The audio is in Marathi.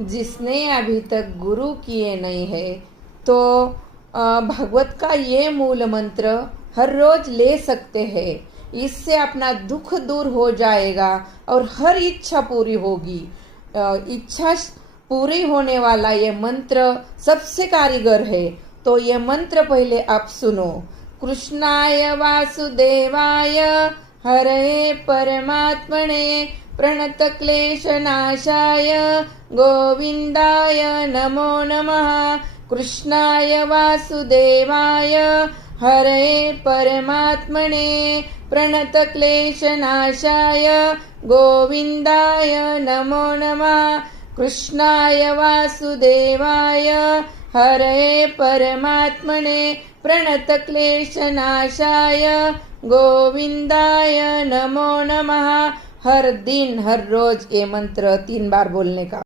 जिसने अभी तक गुरु किए नहीं है तो भगवत का ये मूल मंत्र हर रोज ले सकते हैं। इससे अपना दुख दूर हो जाएगा और हर इच्छा पूरी होगी। इच्छा पूरी होने वाला ये मंत्र सबसे कारीगर है। तो ये मंत्र पहले आप सुनो। कृष्णाय वासुदेवाय हरे परमात्मने प्रणतक्लेशनाशाय गोविन्दाय नमो नमः। कृष्णाय वासुदेवाय हरे परमात्मने प्रणतक्लेशनाशाय गोविन्दाय नमो नमः। कृष्णाय वासुदेवाय हरे परमात्मने प्रणतक्लेशनाशाय गोविन्दाय नमो नमः। हर दिन हर रोज ये मंत्र 3 बार बोलने का।